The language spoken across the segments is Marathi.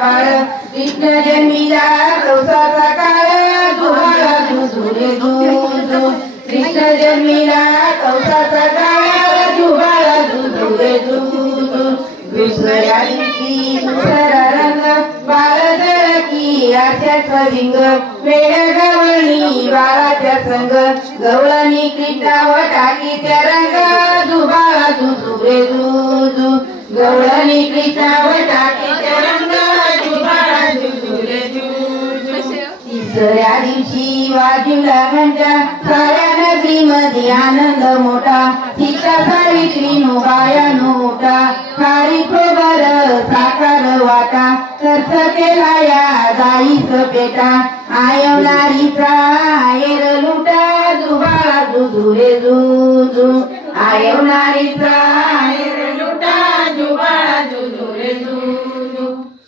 काळ कृष्ण कौसाचा काळ कृष्ण दुसरा रंग की रिंग वेळ गवळणी बाळाच्या संग गवळणी कृष्णावर टाकी त्या रंग दुबाळा दुधुरे दूधू गवळणी कृतावता टाकी तिसऱ्या दिवशी वाजूला घंटा साऱ्या नगरीमध्ये आनंद मोठा. तिचा सावित्री नो बाया नोटा सारी खोबर साकार वाटा. खर्च केला या जाईस पेटा आयवणारीचा आयर लुटा दुबाळा दुधुरे दुधू आयवणारीचा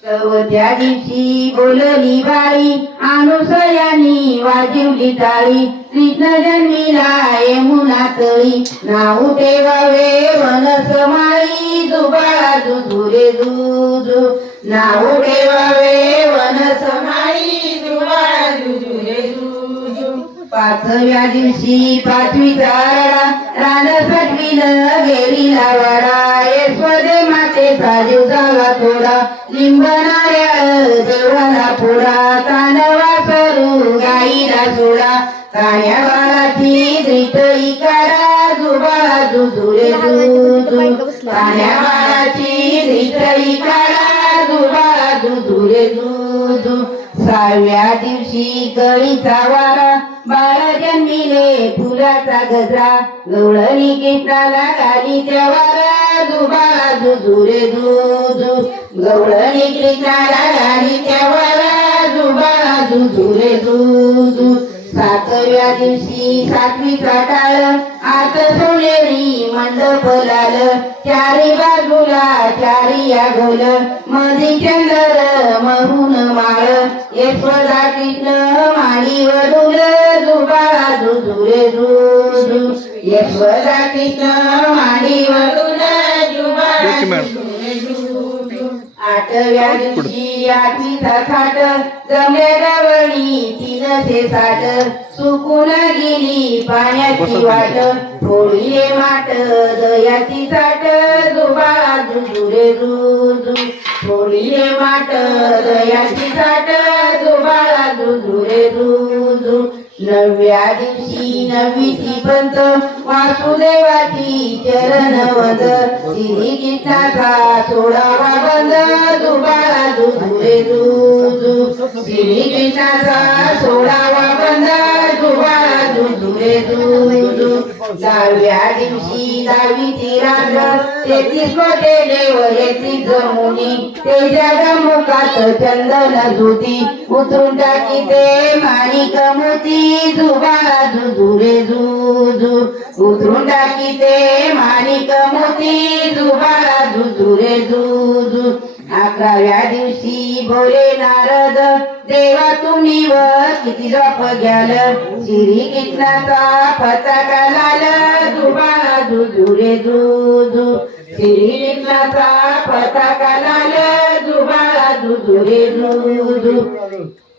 चौथ्या दिवशी बोलली बाई अनुसयानी वाजवली टाळी कृष्ण जन्मीला यमुना तळी नाव ठेवावे वनसमाळी दुबाळा दुधुरे दूधू नाऊ ठेवावे सातव्या दिवशी पाचवीचा राडा रान सटवीन गेली लावाडा यशोदे मातेचा जीव झाला थोडा लिंबणाऱ्या देवाला पुरा तानवा करू गाईला सोडा. काळ्या बाळाची द्रिटई करा दुबाळा दुधुरे दूधू. काळ्या बाळाची द्रिटई करा दुबाळा दुधुरे दूध. सहाव्या दिवशी कळीचा वारा बाळ जन्मिले फुलाचा गजरा गवळणी कृष्णाला गाली त्या वारा दुबाळा दुधुरे दूधू गवळणी कृष्णाला गाली त्या वारा दुबाळा दुधुरे दूधू सातव्या दिवशी सातवीचा टाळ आत सोनेरी मंडप लाल. चारी बाजूला चारी या गोल मधी चंद्र महुन माळ. यशोदा कृष्ण माळी वडूल दुबाळा दुधुरे दूधू. यशोदा कृष्ण माळी वडूल दुबाळा आठव्या दिवशी आठवीचा थाट जमल्या गवळणी तीनशे साठ. सुकून गेली पाण्याची वाट. फोडीले माट दयाची साठ. दुबाळा दुधुरे दूधू फोडीले माट दयाची साठ. दुबाळा दुधुरे दूधू नवव्या दिवशी नववीची पंत वासुदेवाची चरण वंद श्री कृष्णाचा सोडावा बंद. दुबाळा दुधुरे दूधू श्री कृष्णाचा सोडावा बंद. दुबाळा दुधुरे दूधू दहाव्या दिवशी दहावीची रात्र तेहतीस कोटे देव येतीस जमुनी. ते जगमुखात चंदन धुती उतरून टाकी ते माणिक मोती उतरून टाकी ते माणिक मोती अकराव्या दिवशी बोले नारद देवा तुम्ही व किती जप घ्याल? श्री कृष्णाचा पताका लाल दुबाळा दुधुरे दूधू. श्री कृष्णाचा पताका लाल दुबा दुधुरे दूधू. आप-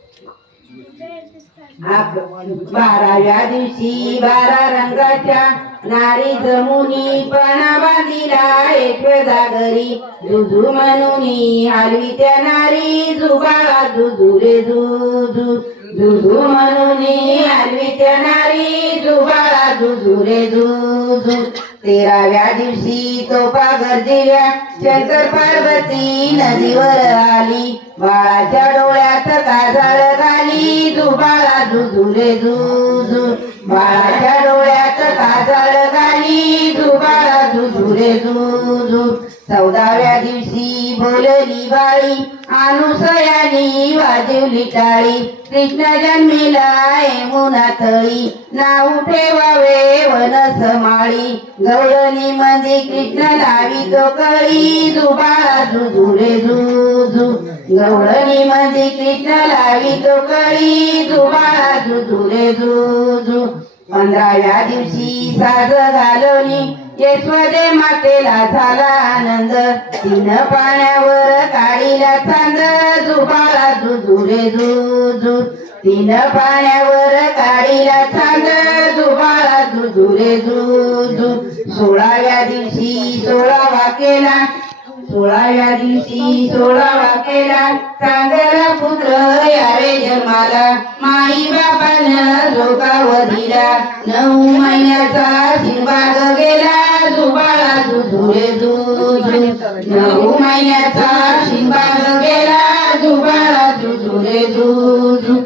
बाराव्या दिवशी बारा रंगाच्या नारी जमुनी पणा बांधिला एक जागरी दुधू म्हणून हलवी त्या नारी जुबाळा दुधुरे दुधू दुधू म्हणून हलवी त्या नारी जुबाळा दुधुरे दुधू तेराव्या दिवशी तो पागर दिव्या शंकर पार्वती नदीवर आली. बाळाच्या डोळ्यात काजळ घाली दुबाळा दुधुरे दुधू. बाळाच्या डोळ्यात काजळ घाली दुबाळा दुधुरे दूध. चौदाव्या दिवशी बोलली बाई अनुसयानी वाजवली टाळी. कृष्ण जन्मीला यमुना तळी नाव ठेवावे वन समाळी गौरणी मध्ये कृष्ण लावी तो कळी दुबाळा दुधुरे दुधू. गवळणी मध्ये कृष्ण लावी तो कळी दुबाळा दुधुरे दुधू. पंधराव्या दिवशी साज घालवली. यशोदे मातेला झाला आनंद. तीन पाण्यावर काढीला चांद. झुपाला जुजुरे जुजू तीन पाण्यावर काढीला चांद. झुपाला जुजुरे जुजू सोळाव्या दिवशी सोळावा केला. सोळाव्या दिवशी सोळावा केला. चांदला पुत्र यावे जन्माला. माई बापानं झोकावधी नऊ महिन्याचा शिंबाग गेला जुबाळा जुजुरे जुजू नऊ महिन्याचा शिंबाग गेला जुबाळा जुजुरे जुजू